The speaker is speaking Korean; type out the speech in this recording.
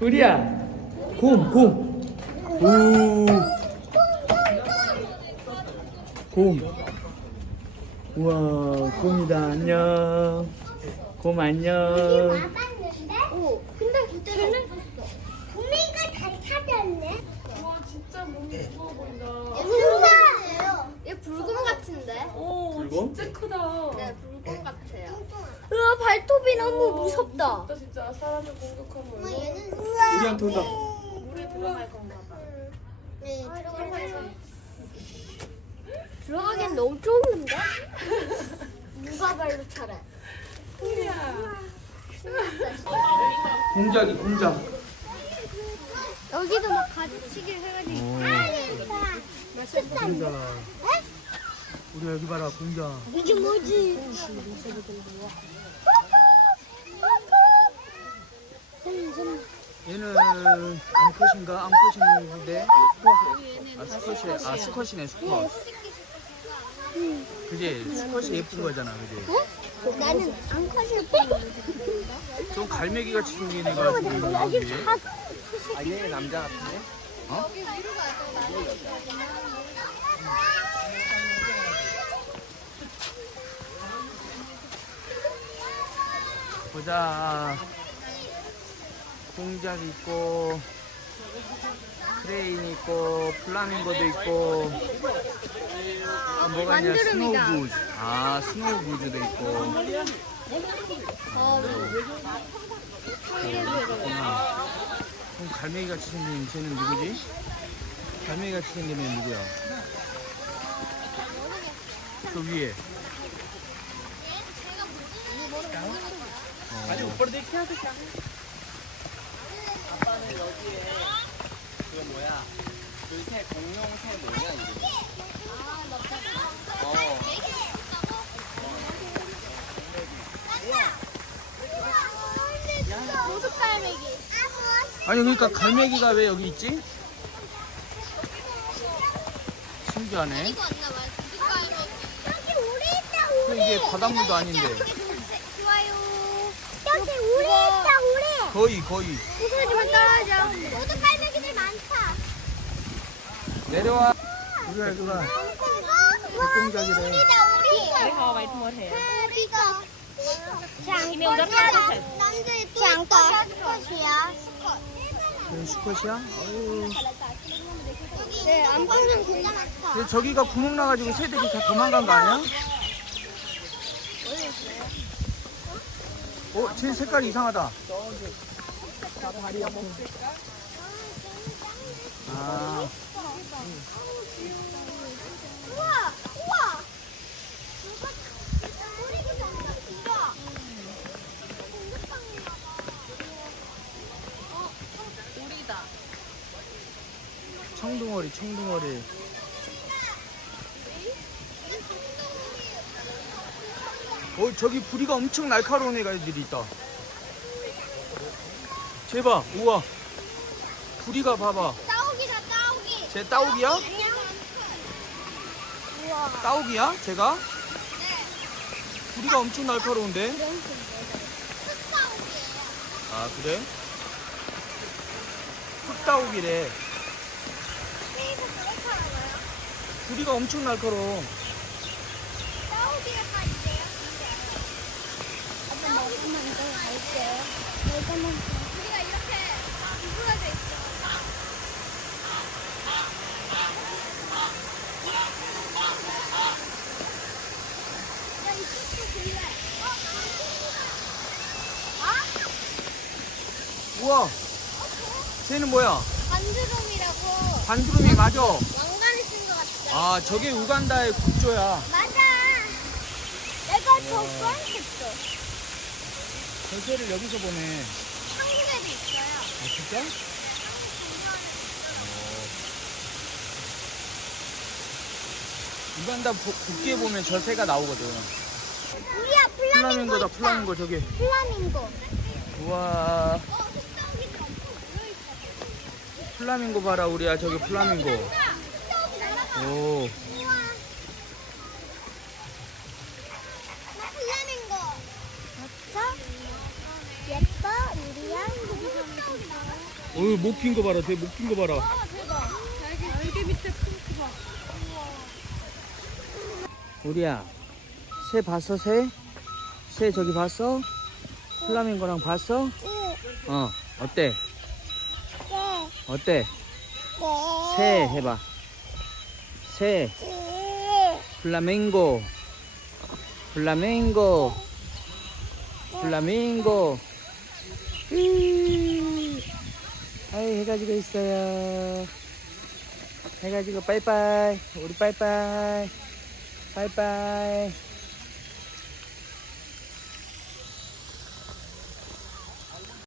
우리야 곰곰 곰곰 우와 곰이다 안녕 곰 안녕 와봤는데, 오, 근데 진짜 너무 좋아 보인다. 야, 얘 붉은 요얘 붉은 같은데. 오, 어, 진짜 크다. 발톱이 오, 너무 무섭다. 무 진짜, 진짜 사람을 공격하면 뭐얘우리한테 온다. 네. 물에 들어갈 건가 네. 아, 들어가긴 너무 좁은데? 누가 발로 차라. 우와, <진짜. 웃음> 공작이, 공작 공작. 여기도 막 가지치기 해가지 아니 봐. 맛있다. 우리 여기 봐라 공작. 이게 뭐지? 얘는 암컷인가? 암컷인데? 암컷이래. 아, 아, 수컷이네, 수컷. 그지? 수컷이 예쁜 거잖아, 그지? 어? 나는 암컷이 예쁜 좀 갈매기같이 생이 애가 좋은 거 같은데? 아, 얘는 남자 같은데? 어? 보자. 공작 있고 크레인 있고 플라밍보도 있고 뭐가 있냐 스노우부즈 아 스노우부즈도 있고 그럼 아, 구나그 네. 네. 어, 네. 어, 갈매기같이 생긴 쟤는 누구지? 갈매기같이 생긴 애는 누구야? 저 아, 위에 아직 오빠를 느껴야 되잖아 아빠는 여기에 그 뭐야 그새 공룡 새 뭐냐 이거 아니 그러니까 갈매기가 왜 여기 있지? 신기하네. 여기 오래 있다 오래. 이게 바닷물도 아닌데. 좋아요. 여기 오래 있다. 거의 거의 가까워져 모두 갈매기들 많다 내려와 우리 애들아 우리가 우리 우리가 장이우리가 네, 안 저기가 구멍 나가지고 새들이 다 도망간 거 아니야? 어, 제 색깔이 이상하다. 아. 아 음. 우와, 우와. 음. 음. 청둥어리, 청동어리 어 저기 부리가 엄청 날카로운 애들이 가 있다 제발 우와 부리가 봐봐 제 따오기 야 따오기야? 제가? 응. 네. 부리가 아, 엄청 날카로운데 흙아 그래? 흑따오기래 부리가 엄청 날카로워 우와 쟤는 뭐야? 반주름이라고 반주름이 맞아 왕관을 쓴것 같아 아 저게 우간다의 국조야 맞아 내가 저건 국조 전세를 여기서 보네 응. 이거 한다 붓게 보면 응. 절세가 나오거든. 우리야 플라밍고, 다 플라밍고 저기. 플라밍고. 와 플라밍고 봐라 우리야 저기 어, 플라밍고. 플라밍고. 목킨 거 봐라. 거 봐라. 아, 날개, 날개 우리야, 새 봤어, 새? 새 저기 봤어? 어. 플라밍고랑 봤어? 어, 어 어때? 어. 어때? 어. 새 해봐. 새. 플라밍고. 어. 플라밍고. 어. 플라밍고. 어. 음. 해가지고 있어요 해가지고 빠이빠이 우리 빠이빠이 빠이빠이